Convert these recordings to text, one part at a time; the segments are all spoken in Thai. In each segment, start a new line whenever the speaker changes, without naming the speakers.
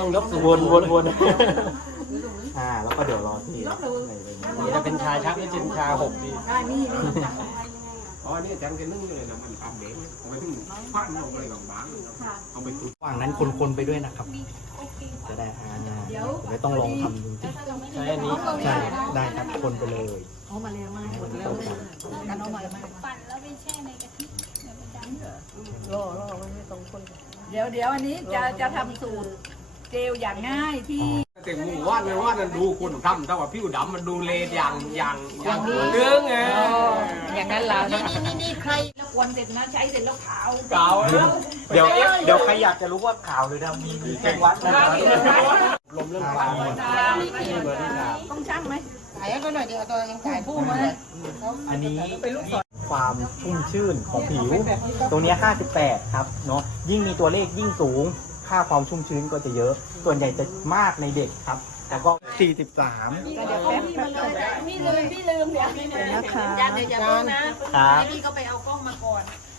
ต้องยกสูง
วนแล้วก็เดี๋ยวรอที่
นี่จะเป็นชาชักนี่เป็นชา6ดี
อ๋อนี่จังจะนึ่งอยู่เลยนะมันทำเด็กเอาไปถึงฟันลงไปหลังบ้านเอาไปตุน
ระหว่างนั้นคนไปด้วยนะครับจะได้ผมไม่ต้องลองทำดูสิ
ใช้อันนี้
ใช่ได้ครับคนไปเลย
เอามาเร็วมากหมดแล้วกันเอามาเลย
ปั่นแล้วไปแช่ในกะทิเดี๋ยวไปดัน
รอไว้ให้2 คนเดี๋ยวอันนี้จะทำสูตรเจลอย่างง่ายที่
แต่หมู่ว่าไม่ว่านั่นดูคนทำแต่ว่าผิวดำมันดูเลดอย่างเรื่องไง
อย่างนั้นแล้วนี่ใครแล้วกวนเสร็จนะใช้เสร็จแล้วขาว
เก่า
เดี๋ยวใครอยากจะรู้ว่าขาวหรือดำมีเครื่องวัดนะครับ
ลมเรื่องความ
ต้องช่างไหมถ่ายให้ก็หน่อยเดี๋ยวตัวยังถ่ายผู้มา
อันนี้ความชุ่มชื่นของผิวตัวนี้58ครับเนาะยิ่งมีตัวเลขยิ่งสูงค่าความชุ่มชื้นก็จะเยอะส่วนใหญ่จะมากในเด็กครับแต่ก็43
เดี๋ยวแป๊บพี่ลืมเดี๋ยวนะคะจานเดี๋ยวจะพูดนะครับ พี่ก็ไปเอากล้องมาก่อน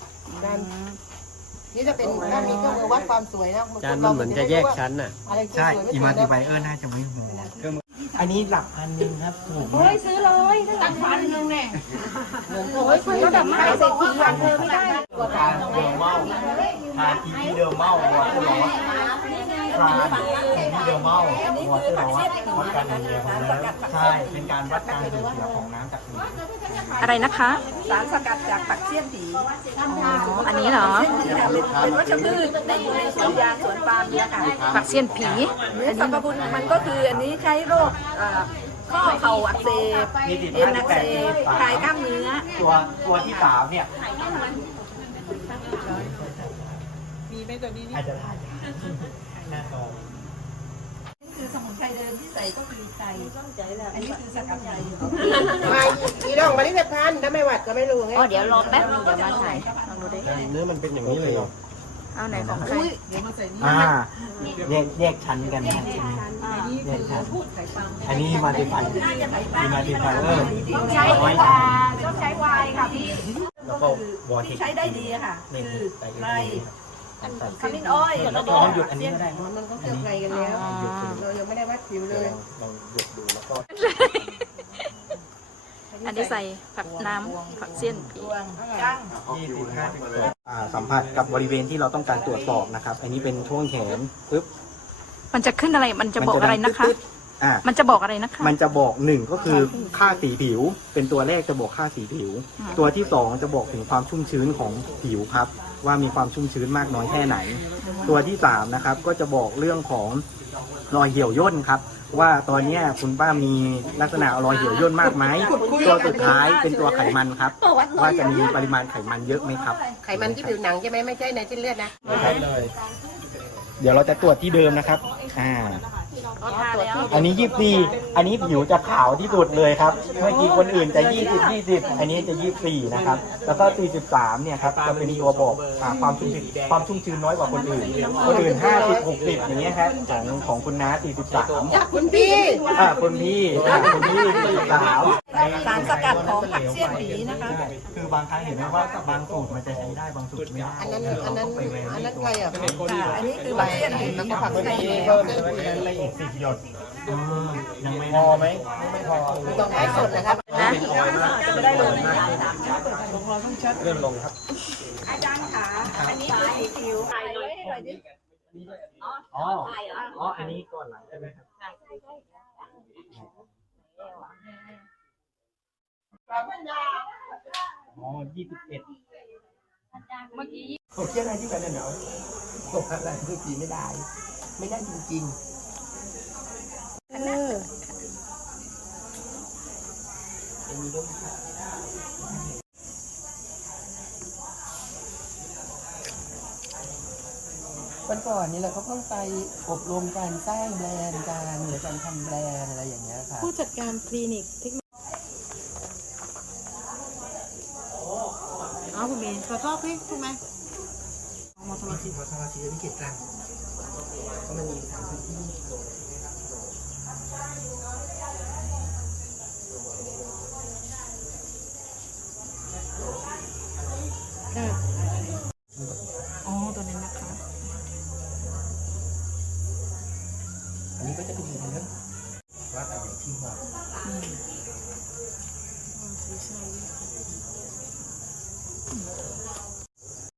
นี่จะเป็นถ้ามีเครื่องมือวัดความสวยนะ
จานมันเหมือนจะแยกชั้นน่ะ
ใช่อีมาติไบเออร์น่าจะไม่พออันนี้หลัก1,000ครับถูก
โอ้ยซื้อเลยตั้ง1,000แน่โอ้ยคุณก็แบบไม่เสร็จกี่วันเธอไม่ได้
ทานเดอร์เมาทานอีพีเดอร์เมาวอเตอร์ลอสทานอีพีเดอร์เมาวอเตอร์ลอสวัดการดูดเสียของน้ำใช่เป็นการวัดการดูดเสียของน้ำจากผิว
อะไรนะคะ
สารสกัดจากผักเสี้ยนผี
อันนี้เหรอ
เป็นวัชพืชในอยู่ในสวนยางสวนปาล์มเนี่ยค่ะ
ผักเสี้ยนผี
สรรพคุณมันก็คืออันนี้ใช้โรคข้อเข่าอักเสบเอ็นอักเสบคลายกล้ามเนื้อ
ตัวที่3เนี่ยมีไหมตัวนี้อาจจะถ่ายหน้าตอง
คือสมุนไพรเดิมที่ใส่ก็คือไทยอันนี้คือสกัดไทย
มาอีดองมาที่สะพานถ้าไม่หวัดก็ไม่รู้ไง
อ๋อเดี๋ยวรอแป๊บนึงเดี๋ยวมาถ่ายลองดูดิ
เนื้อมันเป็นอย่างนี้เลยเหรอ
เอาไหนของใคร
แยกชั้นกันนะแยกชั้นอันนี้มาติไฟ
ต้องใช้ไวน์ค่ะพี่
แล้วก็วอร์
ที่
เทค
ใช้ได้ดีค่ะคือไรขมิ้นอ้อย
แล้วก็หยุดอันนี้ก็ได้
มันก็เกี่ยวไงกันแล้วเรายังไม่ได้วัดผิวเลย
ลองหยุดดูแล้วก็
อันนี้ใส่ผักน้ำผักเสี้ยนผี
กั้ง
สัมผัสกับบริเวณที่เราต้องการตรวจสอบนะครับ อันนี้เป็นช่วงแขนปึ๊บ
มันจะขึ้นอะไร มันจะบอกอะไรนะคะ
อ่า
มันจะบอกอะไรนะคะ
มันจะบอก1ก็คือค่าสีผิว เป็นตัวแรกจะบอกค่าสีผิว ตัวที่2จะบอกถึงความชุ่มชื้นของผิวครับ ว่ามีความชุ่มชื้นมากน้อยแค่ไหน ตัวที่3นะครับก็จะบอกเรื่องของรอยเหี่ยวย่นครับ ว่าตอนนี้คุณป้ามีลักษณะรอยเหี่ยวย่นมากไหมตัวสุดท้ายเป็นตัวไขมันครับ ว่าจะมีปริมาณไขมันเยอะไหมครับ
ไขมันที่ผิวหนังใช่ไหมไม่ใช่ในเส้นเลือดนะ
เดี๋ยวเราจะตรวจที่เดิมนะครับอันนี้24อันนี้ผิวจะขาวที่สุดเลยครับ เมื่อกี้คนอื่นจะ20 อันนี้จะ24นะครับ แล้วก็43เนี่ยครับจะเป็นตัวบอกความชุ่มชื้นน้อยกว่าคนอื่น50 60อย่างเงี้ยครับของคุณน้า43
คุณพี่
คุณพี่43
สารสกัดของผักเสี้ยนผีนะคะ
คือบางครั้งเห็นไหมว่าบางสูตรมันจะใช้ได้บางสูตรไม่ได้
อันนั้นใครอ่ะ
อันนี้คือผักเสี้ยนผี
แล้วก็ผักชี
อะไรอีก10 หยดยังไม่พอไหมไม่พอ
ต้องใช้สดนะครับ
นะ
ได้เลย
เลื่อนลงครับ
อาจารย์ขาอันนี้คือสีผิวถ่ายไว้ให้หน่อยดิ
อันนี้ก่อนหลังใช่ไหมครับ21ผมเชื่ออะไรที่กันเนาะผมอะไรคือปีไม่ได้จริงๆ
วันก่อนนี่เราก็เพิ่งไปอบรมการสร้างแบรนด์การหรือการทำแบรนด์อะไรอย่างเงี้ยค่ะ
ผู้จัดการคลินิกเทคโนโลยีคุณเมย์ขอโทษพี่ถูกไหม
มอทมาซีที่เขตกลางก็มันมี3พื้นที่ก็จะเป็นอย่างนี้